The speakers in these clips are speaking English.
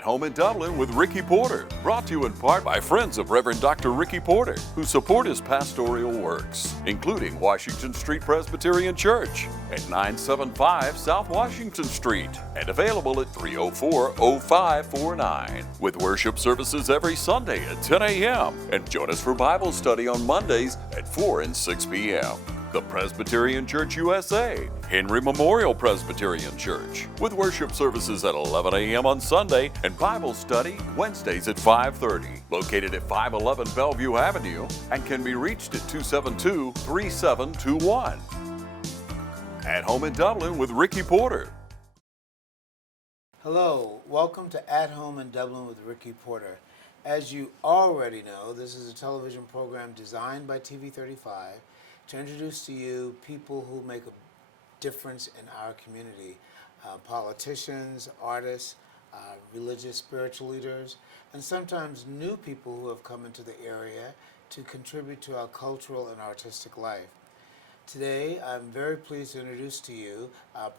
At Home in Dublin with Ricky Porter, brought to you in part by friends of Reverend Dr. Ricky Porter, who support his pastoral works, including Washington Street Presbyterian Church at 975 South Washington Street and available at 304-0549, with worship services every Sunday at 10 a.m. and join us for Bible study on Mondays at 4 and 6 p.m. The Presbyterian Church USA, Henry Memorial Presbyterian Church, with worship services at 11 a.m. on Sunday and Bible study Wednesdays at 5:30, located at 511 Bellevue Avenue and can be reached at 272-3721. At Home in Dublin with Ricky Porter. Hello, welcome to At Home in Dublin with Ricky Porter. As you already know, this is a television program designed by TV35 to introduce to you people who make a difference in our community. Politicians, artists, religious, spiritual leaders, and sometimes new people who have come into the area to contribute to our cultural and artistic life. Today, I'm very pleased to introduce to you,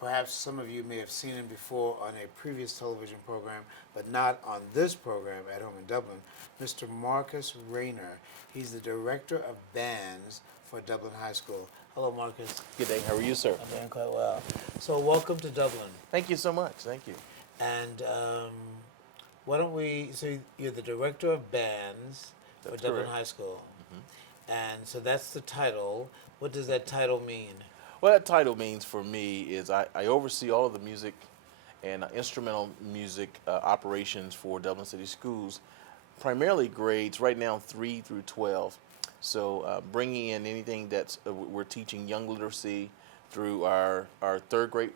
perhaps some of you may have seen him before on a previous television program, but not on this program at Home in Dublin, Mr. Marcus Rayner. He's the Director of Bands for Dublin High School. Hello, Marcus. Good day. How are you, sir? I'm doing quite well. So welcome to Dublin. Thank you so much. Thank you. And why don't we, so you're the Director of Bands for Dublin High School. Mm-hmm. And so that's the title. What does that title mean? What that title means for me is I oversee all of the music and instrumental music operations for Dublin City Schools, primarily grades right now 3 through 12. So bringing in anything that's we're teaching young literacy through our third grade,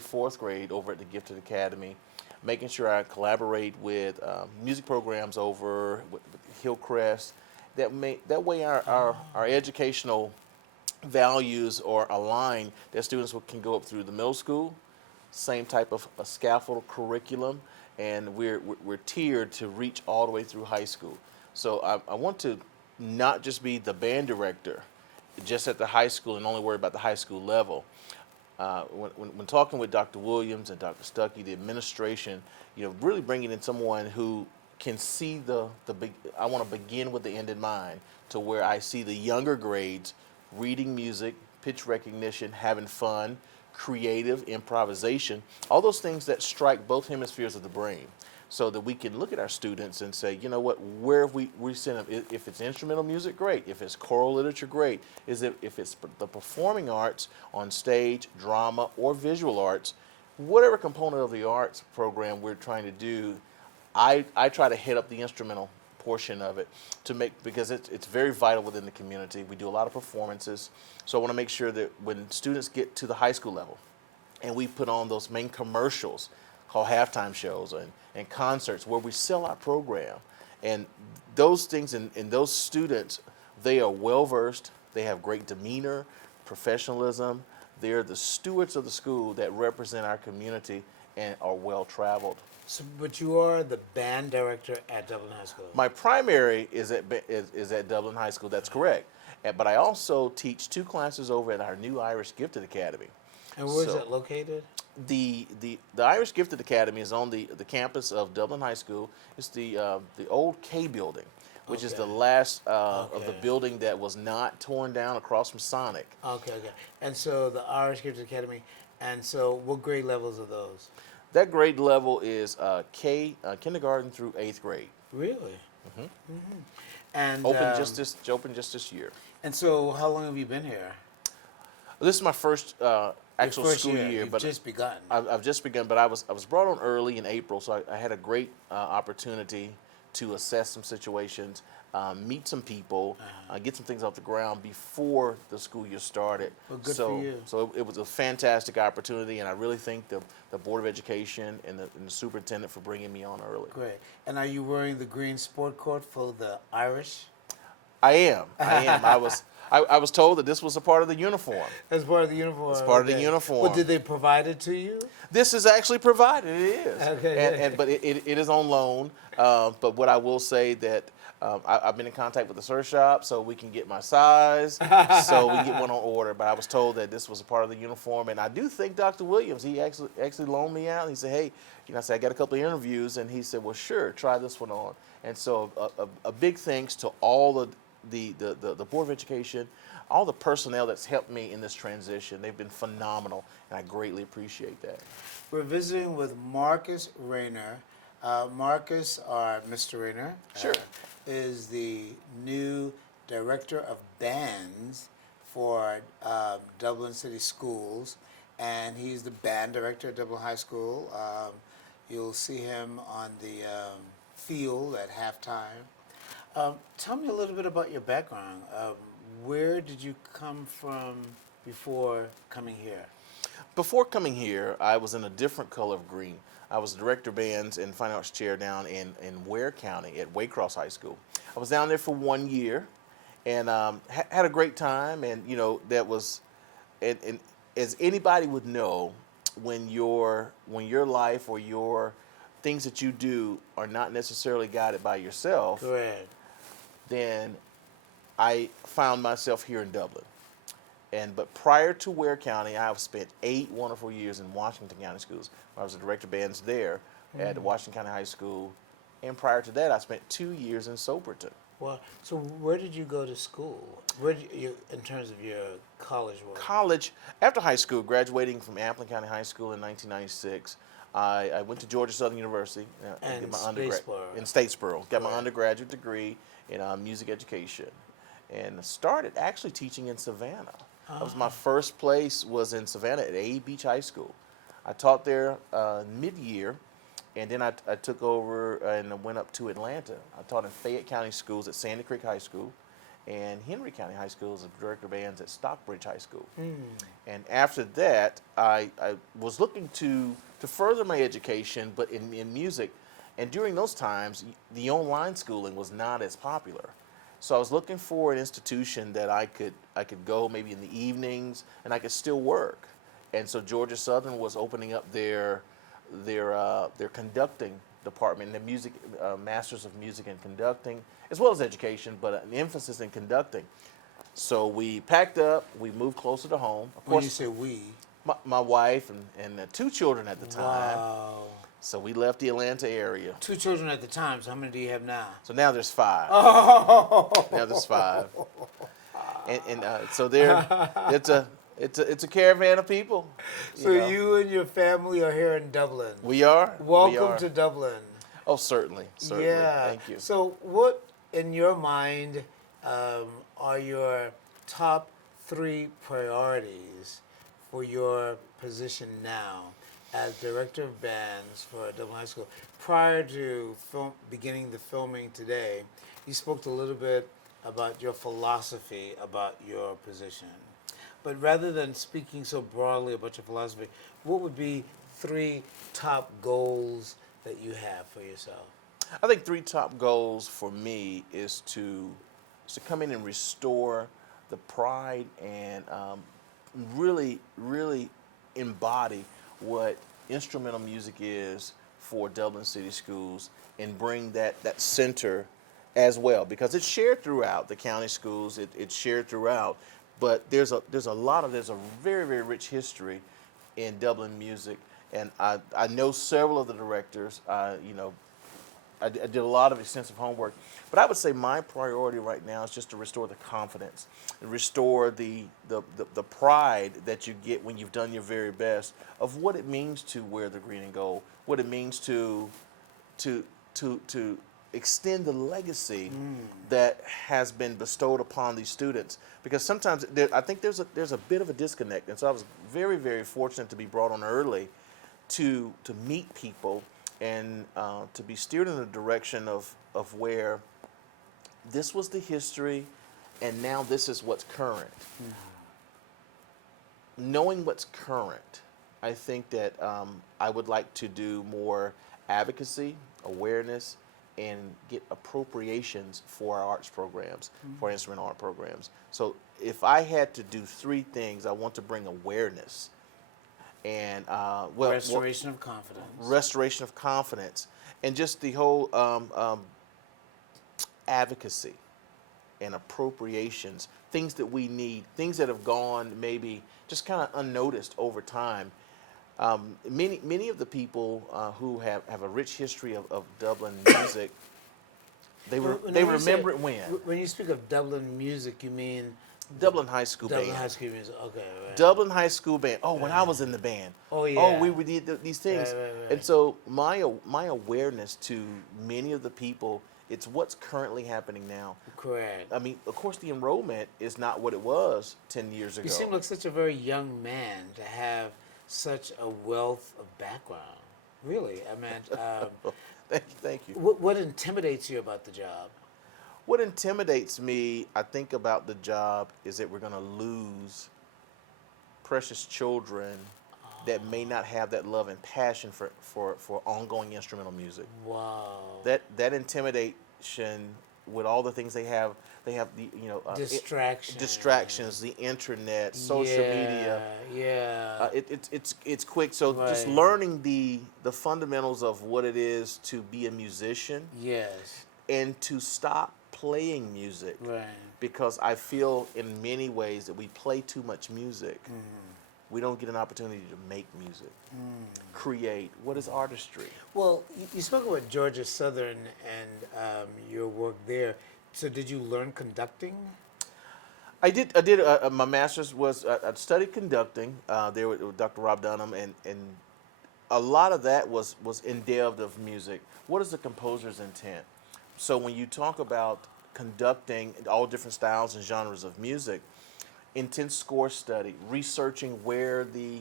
fourth grade over at the Gifted Academy, making sure I collaborate with music programs over with Hillcrest. That way our educational values are aligned, that students can go up through the middle school, same type of a scaffold curriculum, and we're tiered to reach all the way through high school. So I want to not just be the band director just at the high school and only worry about the high school level. When talking with Dr. Williams and Dr. Stuckey, the administration, really bringing in someone who can see I want to begin with the end in mind, to where I see the younger grades reading music, pitch recognition, having fun, creative, improvisation, all those things that strike both hemispheres of the brain, so that we can look at our students and say, you know what, where have we send them? If it's instrumental music, great. If it's choral literature, great. If it's the performing arts on stage, drama, or visual arts, whatever component of the arts program we're trying to do, I try to head up the instrumental portion of it because it's very vital within the community. We do a lot of performances, so I want to make sure that when students get to the high school level and we put on those main commercials called halftime shows and concerts where we sell our program, and those things, and those students, they are well versed, they have great demeanor, professionalism, they're the stewards of the school that represent our community and are well traveled. So, but you are the band director at Dublin High School. My primary is at Dublin High School, that's correct. But I also teach 2 classes over at our new Irish Gifted Academy. And where is it located? The Irish Gifted Academy is on the campus of Dublin High School. It's the old K building, which is the last of the building that was not torn down across from Sonic. Okay. And so the Irish Gifted Academy, and so what grade levels are those? That grade level is kindergarten through 8th grade. Really? Mm-hmm. Mm-hmm. And open just this year. And so, how long have you been here? Well, this is my first actual school year. You've but just begun. I've just begun, but I was brought on early in April, so I had a great opportunity to assess some situations, meet some people, get some things off the ground before the school year started. Well, good for you. So it was a fantastic opportunity, and I really thank the Board of Education and the superintendent for bringing me on early. Great. And are you wearing the green sport coat for the Irish? I am. I I was told that this was a part of the uniform. As part of the uniform. It's part of the okay. uniform. Well, did they provide it to you? This is actually provided. It is. Okay. But it is on loan. But what I will say that I've been in contact with the surf shop so we can get my size, so we get one on order. But I was told that this was a part of the uniform, and I do think Dr. Williams, he actually loaned me out. He said, hey, I said, I got a couple of interviews, and he said, well, sure, try this one on. And so a big thanks to all the Board of Education, all the personnel that's helped me in this transition. They've been phenomenal, and I greatly appreciate that. We're visiting with Marcus Rayner. Marcus, or Mr. Rayner, Sure. Is the new director of bands for Dublin City Schools, and he's the band director at Dublin High School. You'll see him on the field at halftime. Tell me a little bit about your background. Where did you come from before coming here? Before coming here, I was in a different color of green. I was director of bands and fine arts chair down in Ware County at Waycross High School. I was down there for 1 year and had a great time. And, that was, and as anybody would know, when your life or your things that you do are not necessarily guided by yourself, Correct. then I found myself here in Dublin. But prior to Ware County, I have spent 8 wonderful years in Washington County Schools. I was a director of bands there at Washington County High School. And prior to that, I spent 2 years in Soperton. Well, so where did you go to school? Where did you, in terms of your college work? College, after high school, graduating from Amplin County High School in 1996, I went to Georgia Southern University And get my undergrad Statesboro. in Statesboro. Got my Correct. undergraduate degree in music education, and started actually teaching in Savannah. That was my first place was in Savannah at A Beach High School. I taught there mid-year, and then I took over and went up to Atlanta. I taught in Fayette County Schools at Sandy Creek High School, and Henry County High School as a director of bands at Stockbridge High School. And after that, I was looking to further my education, but in music. And during those times, the online schooling was not as popular. So I was looking for an institution that I could go maybe in the evenings and I could still work. And so Georgia Southern was opening up their conducting department, the music masters of music and conducting, as well as education, but an emphasis in conducting. So we packed up, we moved closer to home. Of When course, you say we. my wife and 2 children at the time. Wow. So we left the Atlanta area. 2 children at the time. So how many do you have now? So now there's 5. Oh. Now there's 5. So there, it's a caravan of people. So you and your family are here in Dublin. We are. Welcome we are. to Dublin. Oh, certainly. Yeah. Thank you. So what, in your mind, are your top 3 priorities for your position now as director of bands for Dublin High School? Prior to beginning the filming today, you spoke a little bit about your philosophy about your position. But rather than speaking so broadly about your philosophy, what would be 3 top goals that you have for yourself? I think 3 top goals for me is to come in and restore the pride and really embody what instrumental music is for Dublin City Schools and bring that center as well, because it's shared throughout the county schools. It's shared throughout, but there's a very, very rich history in Dublin music, and I know several of the directors. I did a lot of extensive homework, but I would say my priority right now is just to restore the confidence, and restore the pride that you get when you've done your very best of what it means to wear the green and gold, what it means to extend the legacy that has been bestowed upon these students. Because sometimes I think there's a bit of a disconnect, and so I was very, very fortunate to be brought on early to meet people and to be steered in the direction of where this was the history and now this is what's current. Knowing what's current, I think that I would like to do more advocacy, awareness, and get appropriations for our arts programs, for our instrumental art programs. So if I had to do three things, I want to bring awareness and Restoration of confidence. restoration of confidence, and just the whole advocacy and appropriations, things that we need, things that have gone maybe just kind of unnoticed over time. Many of the people who have a rich history of Dublin music, they remember it when When you speak of Dublin music, you mean Dublin High School Dublin Band. High School music. Okay, right. Dublin High School Band. Oh, when I was in the band. Oh, yeah. Oh, we would do these things. Right. And so my awareness to many of the people, it's what's currently happening now. Correct. I mean, of course, the enrollment is not what it was 10 years ago. You seem like such a very young man to have such a wealth of background. Really, I mean, Thank you. what intimidates you about the job? What intimidates me, I think, about the job is that we're going to lose precious children that may not have that love and passion for ongoing instrumental music. Wow. That intimidation with all the things they have the distractions, the internet, social media. Yeah. It's quick. So just Right. learning the fundamentals of what it is to be a musician Yes. and to stop playing music, Right. because I feel in many ways that we play too much music. We don't get an opportunity to make music, create. What is artistry? Well, you spoke about Georgia Southern and your work there. So did you learn conducting? I did. My master's was I studied conducting there with Dr. Rob Dunham, and a lot of that was in depth of music. What is the composer's intent? So when you talk about conducting all different styles and genres of music, intense score study, researching where the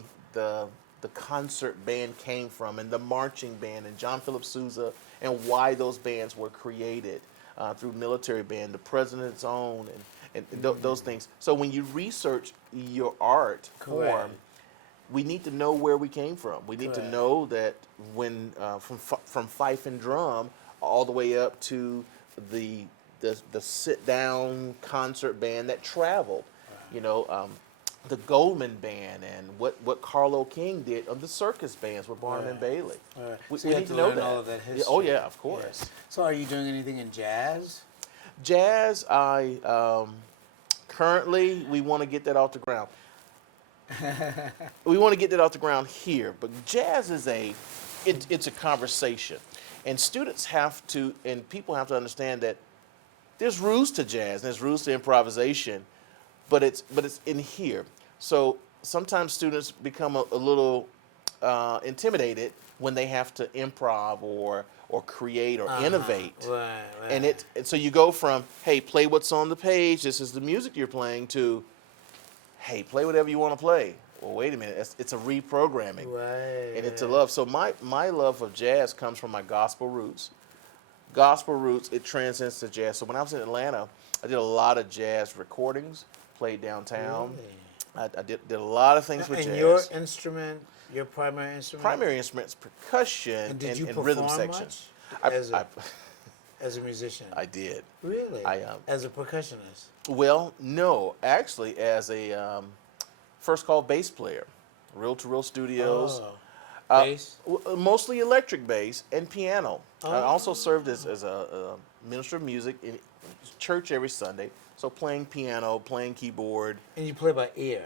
concert band came from, and the marching band, and John Philip Sousa, and why those bands were created through military band, the President's Own, and those things. So when you research your art form, Correct. we need to know where we came from. We need to Correct. know that when from fife and drum all the way up to the sit down concert band that traveled, the Goldman Band, and what Carlo King did on the circus bands with Barnum and Bailey. Right. We So you need have to to know learn that. all of that Yeah, history. oh yeah, of course. Yes. So are you doing anything in jazz? Jazz, currently we want to get that off the ground. We want to get that off the ground here, but jazz is it's a conversation, and students have to, and people have to understand that there's rules to jazz and there's rules to improvisation, but it's in here. So sometimes students become a little intimidated when they have to improv or create or innovate. Right. And so you go from, hey, play what's on the page, this is the music you're playing, to, hey, play whatever you want to play. Well, wait a minute, it's a reprogramming. Right. And it's a love. So my love of jazz comes from my gospel roots. Gospel roots, it transcends to jazz. So when I was in Atlanta, I did a lot of jazz recordings, played downtown. Really? I did a lot of things with And jazz. your instrument, your primary instrument? Primary instruments, percussion, And did you and perform rhythm section. much as a musician? I did. Really? I, as a percussionist? Well, no, actually, as a first call bass player, Reel to Reel Studios. Oh. Bass? Mostly electric bass and piano. I Oh. also served as a minister of music in church every Sunday. So playing piano, playing keyboard. And you play by ear,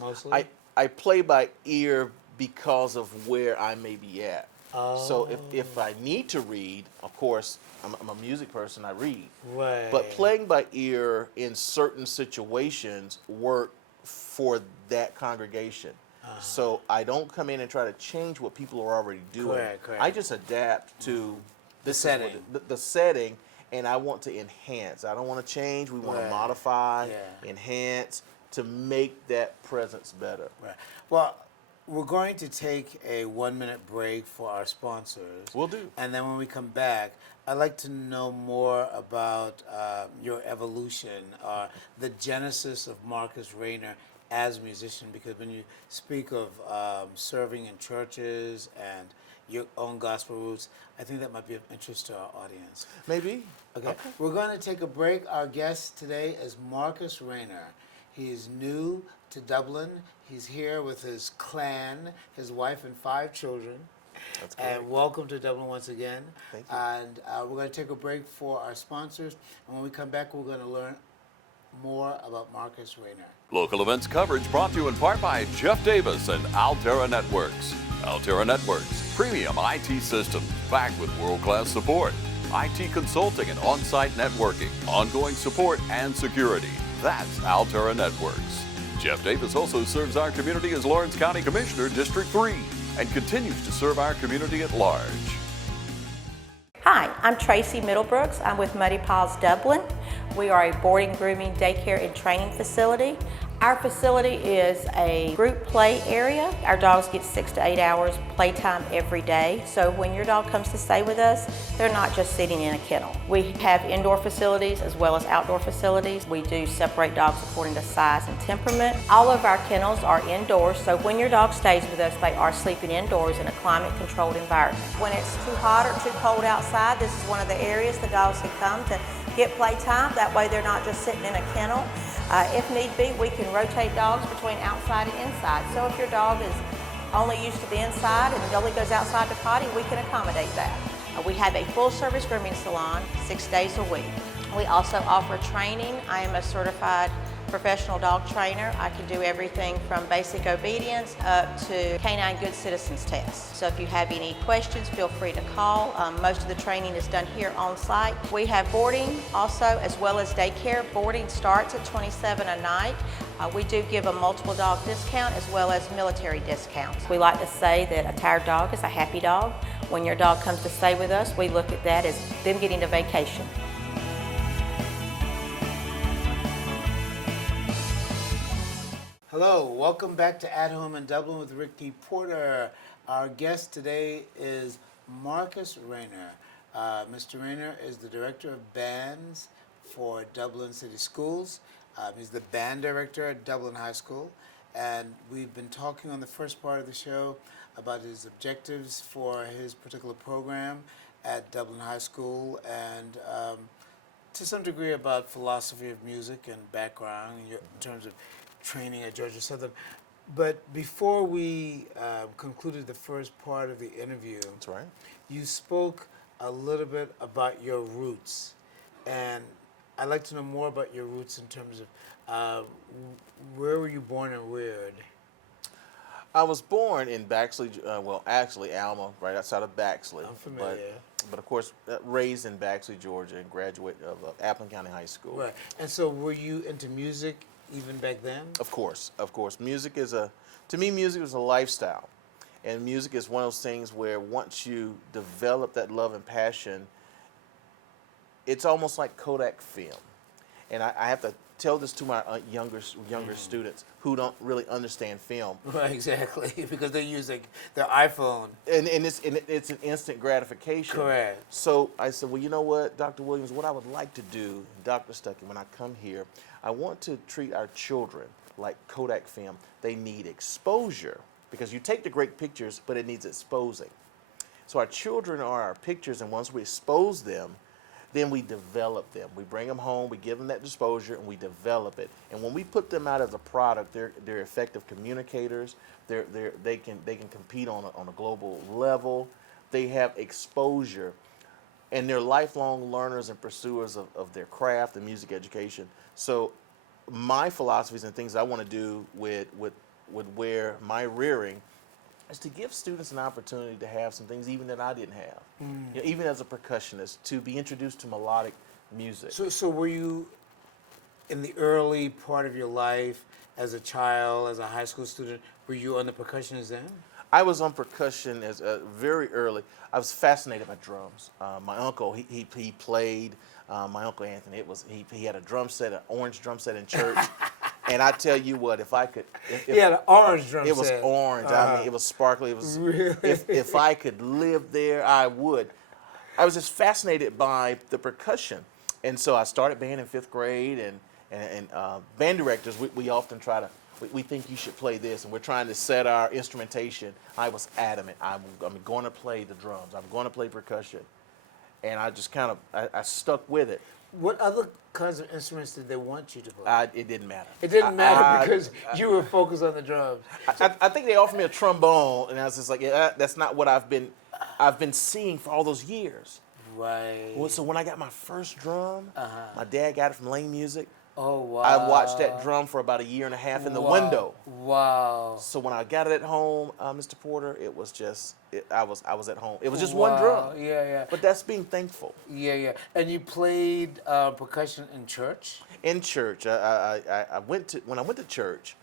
mostly? I play by ear because of where I may be at. So Oh. if I need to read, of course, I'm a music person, I read. Right. But playing by ear in certain situations work for that congregation. So I don't come in and try to change what people are already doing. Correct. I just adapt to The this is setting. the setting, and I want to enhance. I don't want to change. We want to Right. modify, Yeah. enhance to make that presence better. Right. Well, we're going to take a 1-minute break for our sponsors. Will do. And then when we come back, I'd like to know more about your evolution, the genesis of Marcus Rayner as a musician, because when you speak of serving in churches and your own gospel roots. I think that might be of interest to our audience. Maybe. Okay. We're going to take a break. Our guest today is Marcus Rayner. He is new to Dublin. He's here with his clan, his wife and 5 children. That's great. And welcome to Dublin once again. Thank you. And we're going to take a break for our sponsors. And when we come back, we're going to learn more about Marcus Rayner. Local events coverage brought to you in part by Jeff Davis and Altera Networks. Altera Networks, premium IT systems backed with world-class support, IT consulting and on-site networking, ongoing support and security. That's Altera Networks. Jeff Davis also serves our community as Lawrence County Commissioner, District 3, and continues to serve our community at large. Hi, I'm Tracy Middlebrooks. I'm with Muddy Paws Dublin. We are a boarding, grooming, daycare, and training facility. Our facility is a group play area. Our dogs get 6 to 8 hours playtime every day. So when your dog comes to stay with us, they're not just sitting in a kennel. We have indoor facilities as well as outdoor facilities. We do separate dogs according to size and temperament. All of our kennels are indoors, so when your dog stays with us, they are sleeping indoors in a climate-controlled environment. When it's too hot or too cold outside, this is one of the areas the dogs can come to get playtime. That way they're not just sitting in a kennel. If need be, we can rotate dogs between outside and inside. So if your dog is only used to the inside and only goes outside to potty, we can accommodate that. We have a full-service grooming salon 6 days a week. We also offer training. I am a certified professional dog trainer. I can do everything from basic obedience up to canine good citizens tests. So if you have any questions, feel free to call. Most of the training is done here on site. We have boarding also, as well as daycare. Boarding starts at $27 a night. We do give a multiple dog discount as well as military discounts. We like to say that a tired dog is a happy dog. When your dog comes to stay with us, we look at that as them getting a vacation. Hello, welcome back to At Home in Dublin with Ricky Porter. Our guest today is Marcus Rayner. Mr. Rayner is the director of bands for Dublin City Schools. He's the band director at Dublin High School. And we've been talking on the first part of the show about his objectives for his particular program at Dublin High School and to some degree about philosophy of music and background in terms of training at Georgia Southern. But before we concluded the first part of the interview, That's right. you spoke a little bit about your roots. And I'd like to know more about your roots in terms of where were you born and reared? I was born in Baxley, actually Alma, right outside of Baxley. I'm familiar. But of course, raised in Baxley, Georgia, and graduate of Appleton County High School. Right. And so were you into music even back then? Of course. Music is to me, music is a lifestyle. And music is one of those things where once you develop that love and passion, it's almost like Kodak film. And I have to tell this to my younger students who don't really understand film. Right, exactly, because they use their iPhone. And it's an instant gratification. Correct. So I said, well, you know what, Dr. Williams, what I would like to do, Dr. Stuckey, when I come here, I want to treat our children like Kodak film. They need exposure because you take the great pictures, but it needs exposing. So our children are our pictures, and once we expose them, then we develop them. We bring them home, we give them that exposure, and we develop it. And when we put them out as a product, they're effective communicators. They can compete on a global level. They have exposure, and they're lifelong learners and pursuers of their craft and music education. So my philosophies and things I want to do with where my rearing is to give students an opportunity to have some things even that I didn't have. You know, even as a percussionist, to be introduced to melodic music. So were you, in the early part of your life, as a child, as a high school student, were you on the percussion exam? I was on percussion as very early. I was fascinated by drums. My uncle, he played. My uncle Anthony, he had a drum set, an orange drum set in church. And I tell you what, if I could, He had an orange drum set. it was orange. I mean, it was sparkly. It was Really? if I could live there, I would. I was just fascinated by the percussion, and so I started band in 5th grade. And band directors, we often try to we think you should play this, and we're trying to set our instrumentation. I was adamant. I'm going to play the drums. I'm going to play percussion. And I just kind of, I stuck with it. What other kinds of instruments did they want you to play? It didn't matter. It didn't matter because you were focused on the drums. I think they offered me a trombone, and I was just like, yeah, that's not what I've been seeing for all those years. Right. Well, so when I got my first drum, my dad got it from Lane Music. Oh, wow. I watched that drum for about a year and a half in the window. Wow. So when I got it at home, Mr. Porter, it was just, I was at home. It was just one drum. Yeah, yeah. But that's being thankful. Yeah, yeah. And you played percussion in church? In church, I went to church.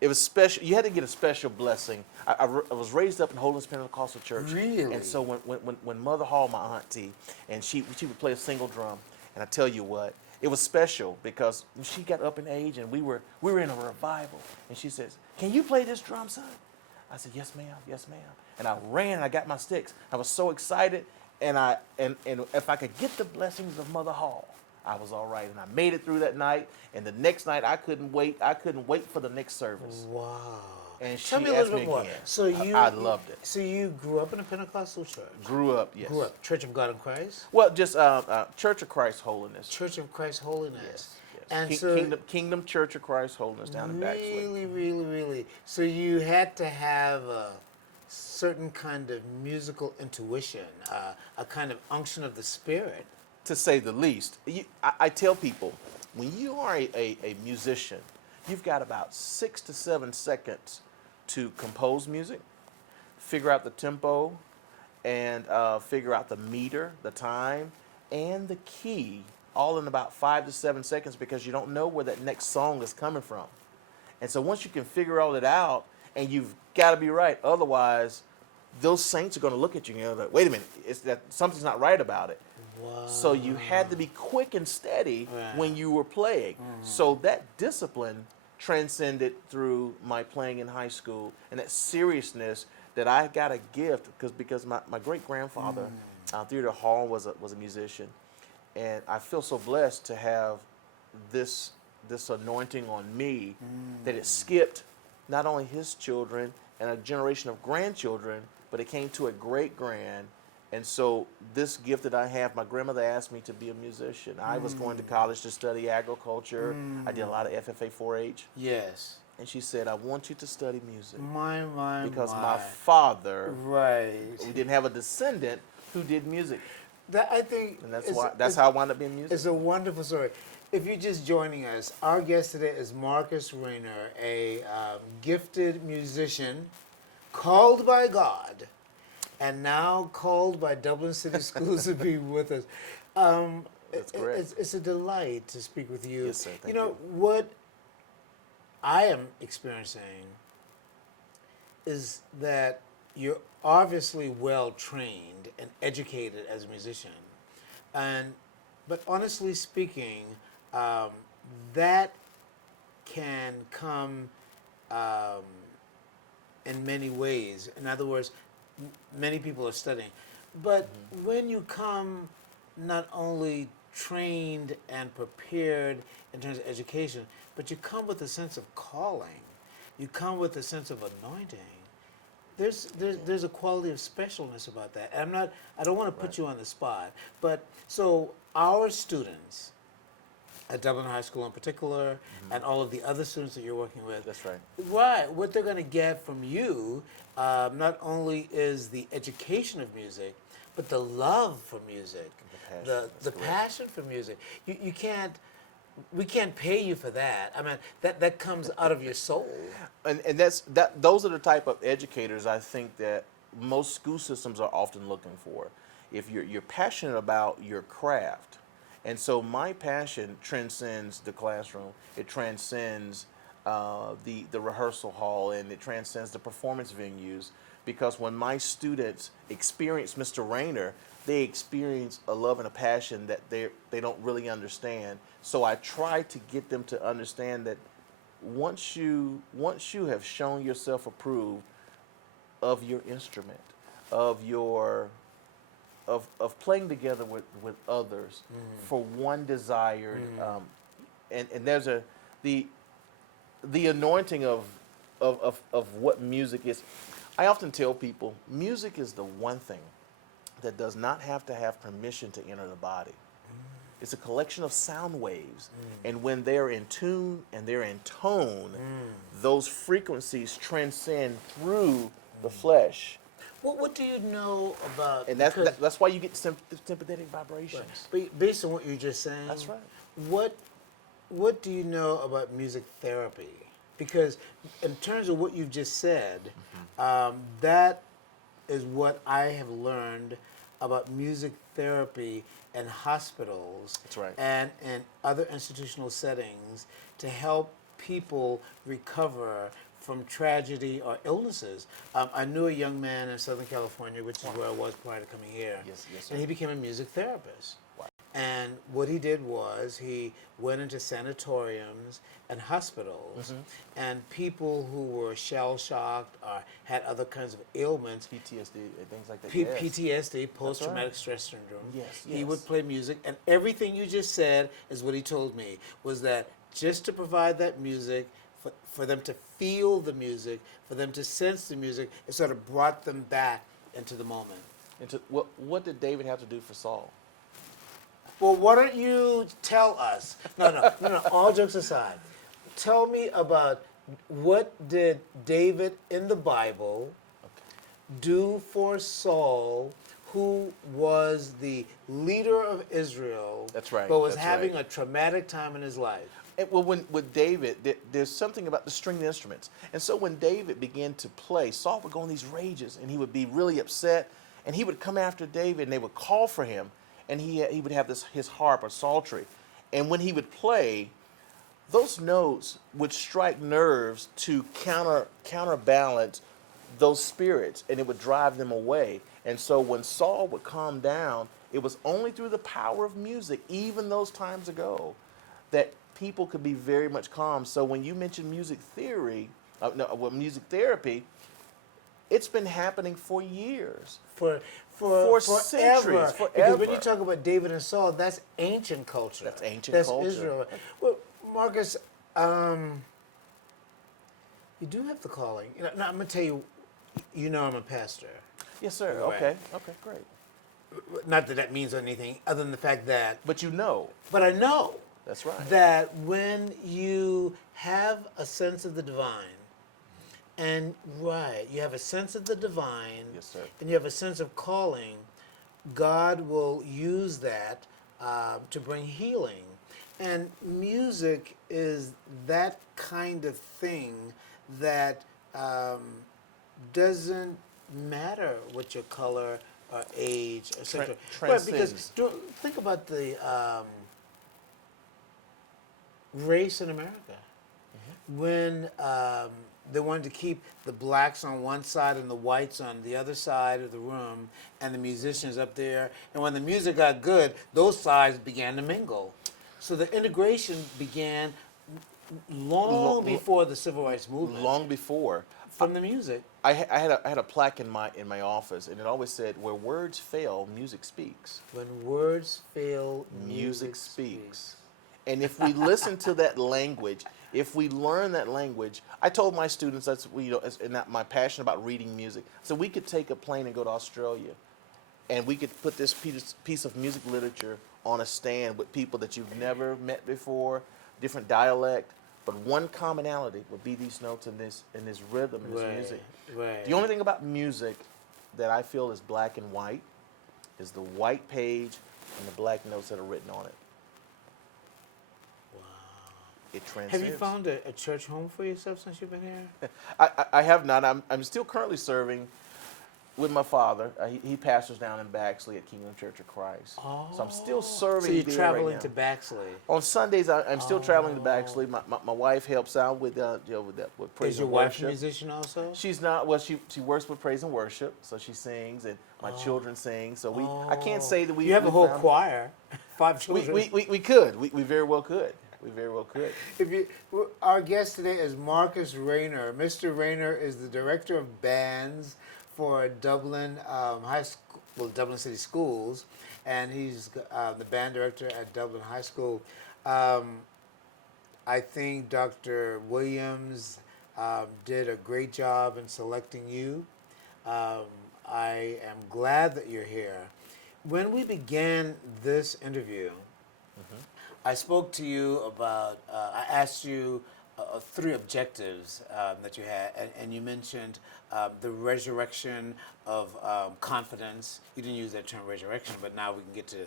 It was special. You had to get a special blessing. I was raised up in Holiness Pentecostal Church. Really? And so when Mother Hall, my auntie, and she would play a single drum, and I tell you what, it was special because when she got up in age and we were in a revival, and she says, "Can you play this drum, son?" I said, "Yes, ma'am. Yes, ma'am." And I ran and I got my sticks. I was so excited, and if I could get the blessings of Mother Hall, I was all right. And I made it through that night. And the next night, I couldn't wait. I couldn't wait for the next service. Wow. And she Tell me a asked little me bit more. again. So I loved it. So you grew up in a Pentecostal church? Grew up, yes. Grew up. Church of God in Christ? Well, just Church of Christ Holiness. Church of Christ Holiness. Yes. And so Kingdom Church of Christ Holiness down in Baxley. really, really, really. So you had to have a certain kind of musical intuition, a kind of unction of the Spirit. To say the least. I tell people, when you are a musician, you've got about 6 to 7 seconds to compose music, figure out the tempo, and figure out the meter, the time, and the key, all in about 5 to 7 seconds, because you don't know where that next song is coming from. And so once you can figure all it out, and you've got to be right, otherwise those saints are going to look at you and go, "Wait a minute, it's that something's not right about it." Wow. So you had to be quick and steady when you were playing. So that discipline transcended through my playing in high school, and that seriousness that I got a gift because my great-grandfather, Theodore Hall, was a musician. And I feel so blessed to have this anointing on me that it skipped not only his children and a generation of grandchildren, but it came to a great-grand. And so this gift that I have, my grandmother asked me to be a musician. I was going to college to study agriculture. I did a lot of FFA 4-H. Yes. And she said, "I want you to study music." Because my father, right, we didn't have a descendant who did music. That I think, And that's how I wound up being music. It's a wonderful story. If you're just joining us, our guest today is Marcus Rayner, a gifted musician called by God and now called by Dublin City Schools to be with us. That's correct. It's a delight to speak with you. Yes, sir. Thank you know, you. what I am experiencing is that you're obviously well trained and educated as a musician, but honestly speaking, that can come in many ways. In other words, many people are studying, but when you come not only trained and prepared in terms of education, but you come with a sense of calling, you come with a sense of anointing. There's a quality of specialness about that. And I don't want to put you on the spot, but so our students at Dublin High School in particular, and all of the other students that you're working with. That's right. Right. What they're going to get from you not only is the education of music, but the love for music, the passion for music. You can't. We can't pay you for that. I mean, that comes out of your soul. And those are the type of educators I think that most school systems are often looking for. If you're passionate about your craft, and so my passion transcends the classroom. It transcends the rehearsal hall, and it transcends the performance venues. Because when my students experience Mr. Rayner, they experience a love and a passion that they don't really understand. So I try to get them to understand that once you have shown yourself approved of your instrument, of playing together with others for one desired, and there's the anointing of what music is. I often tell people music is the one thing that does not have to have permission to enter the body. It's a collection of sound waves. And when they're in tune and they're in tone, those frequencies transcend through the flesh. What do you know about? And because- that's why you get sympathetic vibrations. Based on what you're just saying, That's right. What do you know about music therapy? Because in terms of what you've just said, that is what I have learned about music therapy in hospitals That's right. and in other institutional settings to help people recover from tragedy or illnesses. I knew a young man in Southern California, which is where I was prior to coming here, Yes, sir. and he became a music therapist. Wow. And what he did was he went into sanatoriums and hospitals, and people who were shell-shocked or had other kinds of ailments, PTSD and things like that. PTSD, post-traumatic stress syndrome, Yes, he yes. would play music, and everything you just said is what he told me, was that just to provide that music, for them to feel the music, for them to sense the music, it sort of brought them back into the moment. What did David have to do for Saul? Well, why don't you tell us? No. All jokes aside, tell me about what did David in the Bible do for Saul, who was the leader of Israel? That's right, But was that's having right. a traumatic time in his life. Well, with David, there's something about the stringed instruments. And so when David began to play, Saul would go on these rages, and he would be really upset, and he would come after David, and they would call for him, and he would have his harp or psaltery. And when he would play, those notes would strike nerves to counterbalance those spirits, and it would drive them away. And so when Saul would calm down, it was only through the power of music, even those times ago, that people could be very much calm. So when you mention music theory, music therapy, it's been happening for years. For centuries, Because when forever. you talk about David and Saul, that's ancient culture. That's ancient That's culture. Israel. Well, Marcus, you do have the calling. Now, I'm going to tell you, I'm a pastor. Yes, sir. Right. Okay, great. Not that that means anything other than the fact that, But you know, but I know that's right. that when you have a sense of the divine, and you have a sense of the divine, Yes, sir. and you have a sense of calling, God will use that to bring healing. And music is that kind of thing that doesn't matter what your color or age, etc. Right, because think about the race in America. When they wanted to keep the blacks on one side and the whites on the other side of the room, and the musicians up there, and when the music got good, those sides began to mingle. So the integration began long before the civil rights movement. Long before. From the music. I had a plaque in my office, and it always said, "Where words fail, music speaks." When words fail, Music speaks. And if we listen to that language, if we learn that language, I told my students that's my passion about reading music. So we could take a plane and go to Australia, and we could put this piece of music literature on a stand with people that you've never met before, different dialect, but one commonality would be these notes and this rhythm and this music. Right. The only thing about music that I feel is black and white is the white page and the black notes that are written on it. It transcends. Have you found a church home for yourself since you've been here? I have not. I'm still currently serving with my father. He pastors down in Baxley at Kingdom Church of Christ. So I'm still serving. So you're there traveling right now. to Baxley. On Sundays, I'm still traveling to Baxley. My wife helps out with with praise Is your and wife worship. a musician also? She's not. Well, she works with praise and worship, so she sings, and my children sing. So I can't say that we. You have we a whole found- choir, 5 children. We could. We very well could. We very well could. Our guest today is Marcus Rayner. Mr. Rayner is the director of bands for Dublin High School, Dublin City Schools, and he's the band director at Dublin High School. I think Dr. Williams did a great job in selecting you. Um, I am glad that you're here. When we began this interview, I spoke to you about, I asked you three objectives that you had, and you mentioned the resurrection of confidence. You didn't use that term resurrection, but now we can get to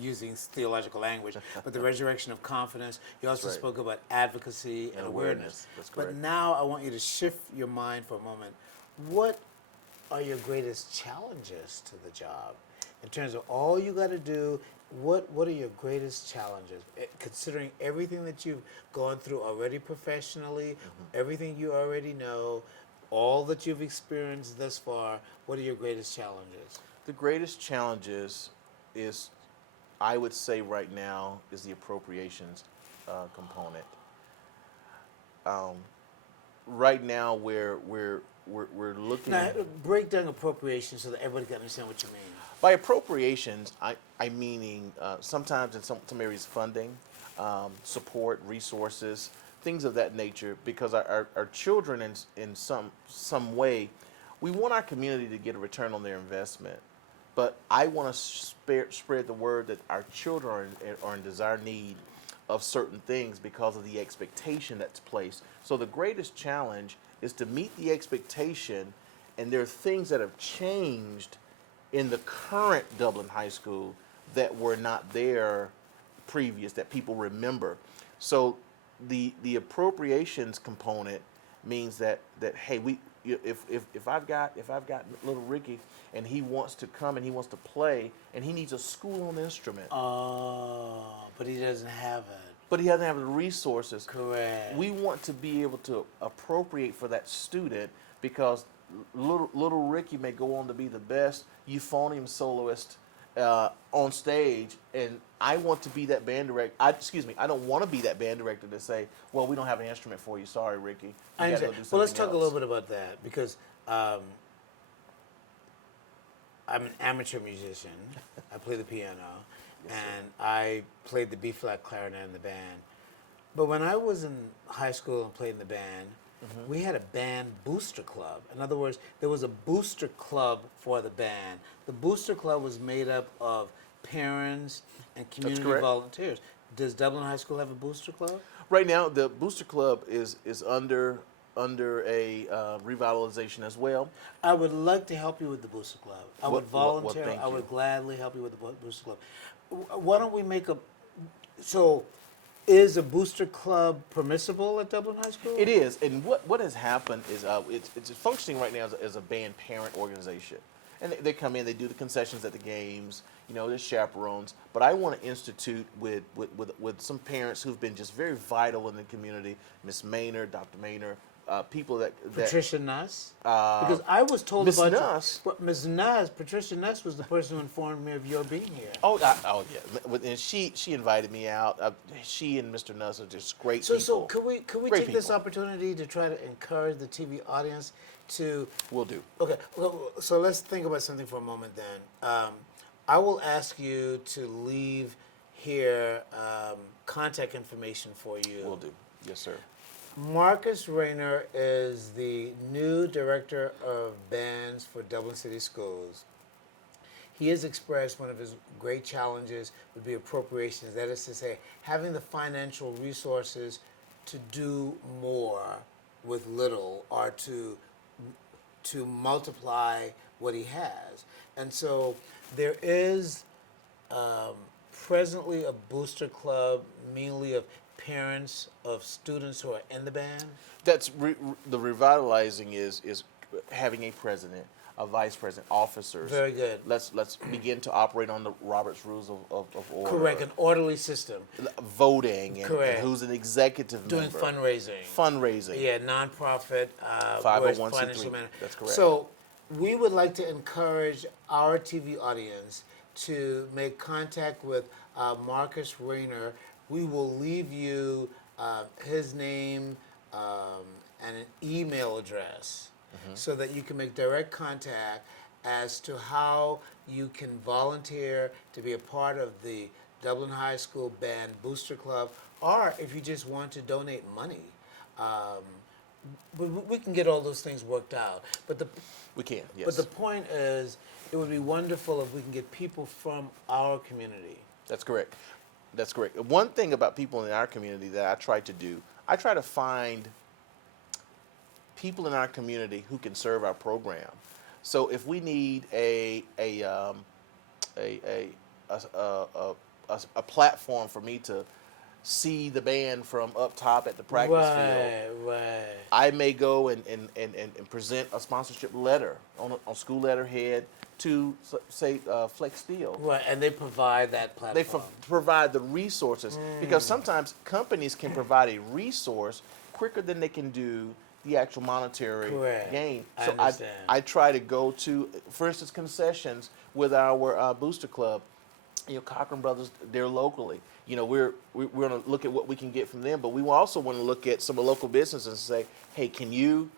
using theological language. But the resurrection of confidence. You also right. spoke about advocacy and awareness. That's But correct. now I want you to shift your mind for a moment. What are your greatest challenges to the job? In terms of all you got to do, what are your greatest challenges? Considering everything that you've gone through already professionally, everything you already know, all that you've experienced thus far, what are your greatest challenges? The greatest challenges is, I would say right now, is the appropriations component. Right now, we're looking. Now, break down appropriation so that everybody can understand what you mean. By appropriations, I meaning sometimes in some areas funding, support, resources, things of that nature, because our children in some way, we want our community to get a return on their investment. But I want to spread the word that our children are in desire need of certain things because of the expectation that's placed. So the greatest challenge is to meet the expectation, and there are things that have changed in the current Dublin High School that were not there previous, that people remember. So the appropriations component means that hey, if I've got little Ricky and he wants to come and he wants to play and he needs a school-owned instrument, But he doesn't have it. but he doesn't have the resources. Correct. We want to be able to appropriate for that student because little Ricky may go on to be the best euphonium soloist on stage, and I want to be that band director. I don't want to be that band director to say, well, we don't have an instrument for you. Sorry, Ricky. You I gotta go understand. do Well, let's something talk a else." little bit about that because I'm an amateur musician. I play the piano, and I played the B-flat clarinet in the band. But when I was in high school and played in the band, we had a band booster club. In other words, there was a booster club for the band. The booster club was made up of parents and community correct. volunteers. Does Dublin High School have a booster club? Right now, the Booster Club is under a revitalization as well. I would like to help you with the Booster Club. I would volunteer. thank I would you. gladly help you with the Booster Club. Why don't we make a? So, is a Booster Club permissible at Dublin High School? It is, and what has happened is it's functioning right now as a band parent organization, and they come in, they do the concessions at the games, there's chaperones. But I want to institute with some parents who've been just very vital in the community, Miss Maynard, Dr. Maynard, people that Patricia Nuss? Because I was told Miss about Nuss? Miss Nuss. Patricia Nuss was the person who informed me of your being here. Oh yeah, and she invited me out. She and Mr. Nuss are just great So people. could we Great take this people. opportunity to try to encourage the TV audience to? Will do. Okay, well, so let's think about something for a moment then. I will ask you to leave here contact information for you. Will do. Yes, sir. Marcus Rayner is the new director of bands for Dublin City Schools. He has expressed one of his great challenges would be appropriations. That is to say, having the financial resources to do more with little or to multiply what he has. And so there is presently a booster club, mainly of parents of students who are in the band. That's the revitalizing is having a president, a vice president, officers. Very good. Let's begin to operate on the Robert's Rules of Order. Correct, an orderly system. Voting and Correct. who's an executive Doing member. fundraising. Fundraising. Yeah, nonprofit. 501c3. That's correct. So we would like to encourage our TV audience to make contact with Marcus Rayner. We will leave you his name and an email address so that you can make direct contact as to how you can volunteer to be a part of the Dublin High School Band Booster Club, or if you just want to donate money. Um, we can get all those things worked out. We can, yes. But the point is, it would be wonderful if we can get people from our community. That's correct. That's correct. One thing about people in our community that I try to do, I try to find people in our community who can serve our program. So if we need a platform for me to see the band from up top at the practice field, Right. I may go and present a sponsorship letter on school letterhead to, say, Flex Steel. Right, and they provide that platform. They provide the resources because sometimes companies can provide a resource quicker than they can do the actual monetary Correct. gain. I So understand. I try to go to, for instance, concessions with our booster club. You know, Cochran Brothers, they're locally. You know, we're going to look at what we can get from them, but we also want to look at some of the local businesses and say, hey, can you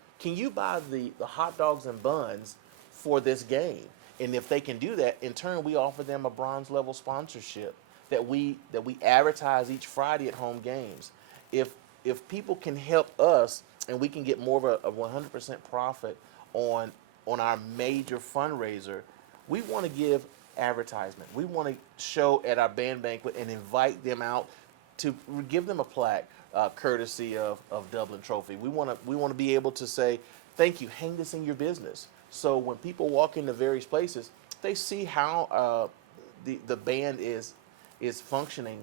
buy the hot dogs and buns for this game? And if they can do that, in turn, we offer them a bronze level sponsorship that we advertise each Friday at home games. If people can help us and we can get more of a 100% profit on our major fundraiser, we want to give advertisement. We want to show at our band banquet and invite them out to give them a plaque, courtesy of Dublin Trophy. We want to be able to say, thank you, hang this in your business. So when people walk into various places, they see how the band is functioning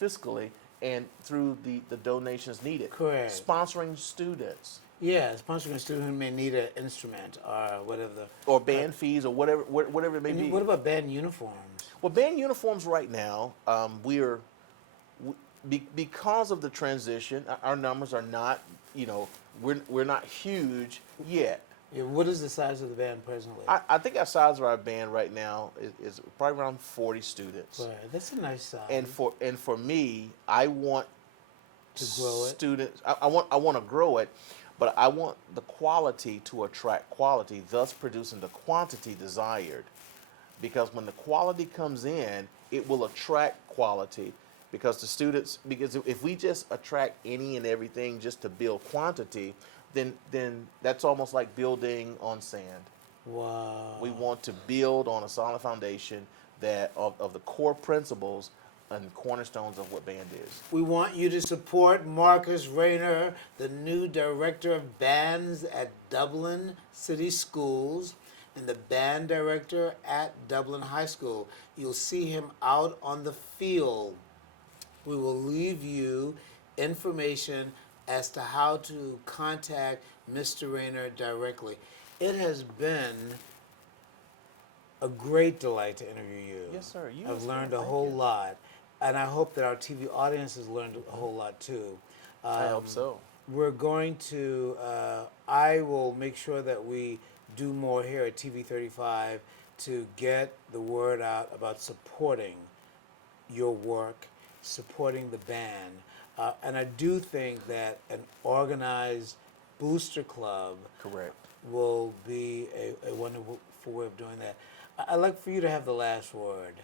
fiscally and through the donations needed. Correct. Sponsoring students. Yeah, sponsoring a student who may need an instrument or whatever. Or band fees or whatever it may be. What about band uniforms? Well, band uniforms right now, because of the transition, our numbers are not, we're not huge yet. Yeah, what is the size of the band presently? I think our size of our band right now is probably around 40 students. Right, that's a nice size. And for me, I want to grow it. Students. I want to grow it, but I want the quality to attract quality, thus producing the quantity desired. Because when the quality comes in, it will attract quality. Because if we just attract any and everything just to build quantity, then that's almost like building on sand. Wow. We want to build on a solid foundation of the core principles and cornerstones of what band is. We want you to support Marcus Rayner, the new director of bands at Dublin City Schools and the band director at Dublin High School. You'll see him out on the field. We will leave you information as to how to contact Mr. Rayner directly. It has been a great delight to interview you. Yes, sir. I've learned a whole lot, and I hope that our TV audience has learned a whole lot too. I hope so. We're going to, I will make sure that we do more here at TV 35 to get the word out about supporting your work, supporting the band. And I do think that an organized booster club Correct. will be a wonderful way of doing that. I'd like for you to have the last word.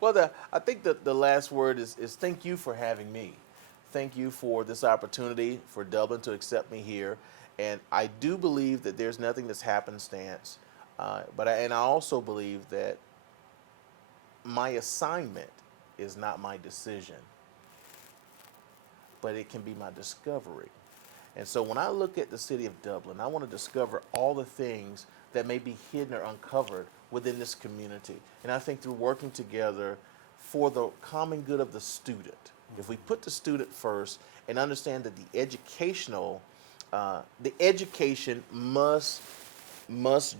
Well, I think the last word is thank you for having me. Thank you for this opportunity for Dublin to accept me here. And I do believe that there's nothing that's happenstance. But I also believe that my assignment is not my decision, but it can be my discovery. And so when I look at the city of Dublin, I want to discover all the things that may be hidden or uncovered within this community. And I think through working together for the common good of the student, if we put the student first and understand that the education must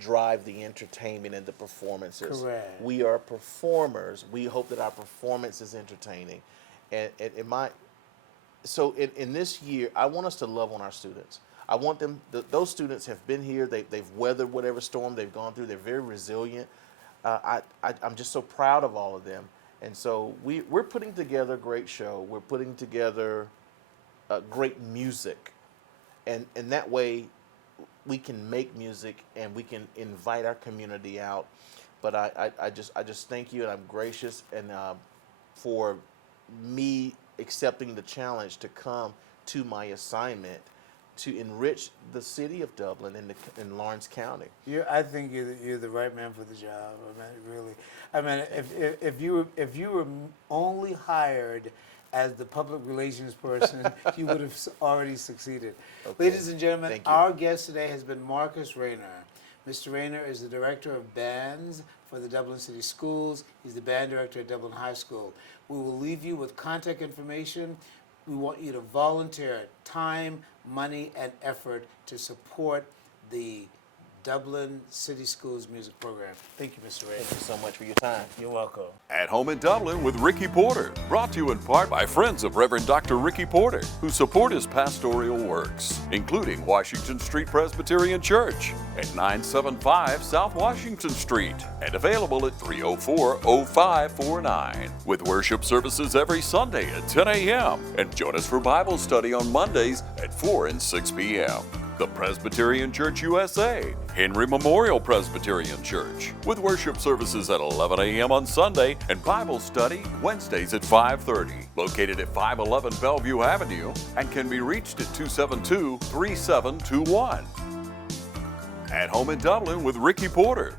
drive the entertainment and the performances. Correct. We are performers. We hope that our performance is entertaining. And so in this year, I want us to love on our students. I want them, those students have been here, they've weathered whatever storm they've gone through, they're very resilient. I'm just so proud of all of them. And so we're putting together a great show, we're putting together great music. And that way we can make music and we can invite our community out. But I just thank you, and I'm gracious, and for me accepting the challenge to come to my assignment to enrich the city of Dublin and Lawrence County. I think you're the right man for the job. I mean, really. I mean, if you were only hired as the public relations person, you would have already succeeded. Okay. Ladies and gentlemen, Thank you. our guest today has been Marcus Rayner. Mr. Rayner is the director of bands for the Dublin City Schools. He's the band director at Dublin High School. We will leave you with contact information. We want you to volunteer time, money, and effort to support the Dublin City Schools music program. Thank you, Mr. Rayner. Thank you so much for your time. You're welcome. At Home in Dublin with Ricky Porter, brought to you in part by friends of Reverend Dr. Ricky Porter, who support his pastoral works, including Washington Street Presbyterian Church at 975 South Washington Street and available at 304-0549, with worship services every Sunday at 10 a.m. and join us for Bible study on Mondays at 4 and 6 p.m. The Presbyterian Church USA, Henry Memorial Presbyterian Church, with worship services at 11 a.m. on Sunday and Bible study Wednesdays at 5:30, located at 511 Bellevue Avenue and can be reached at 272-3721. At Home in Dublin with Ricky Porter.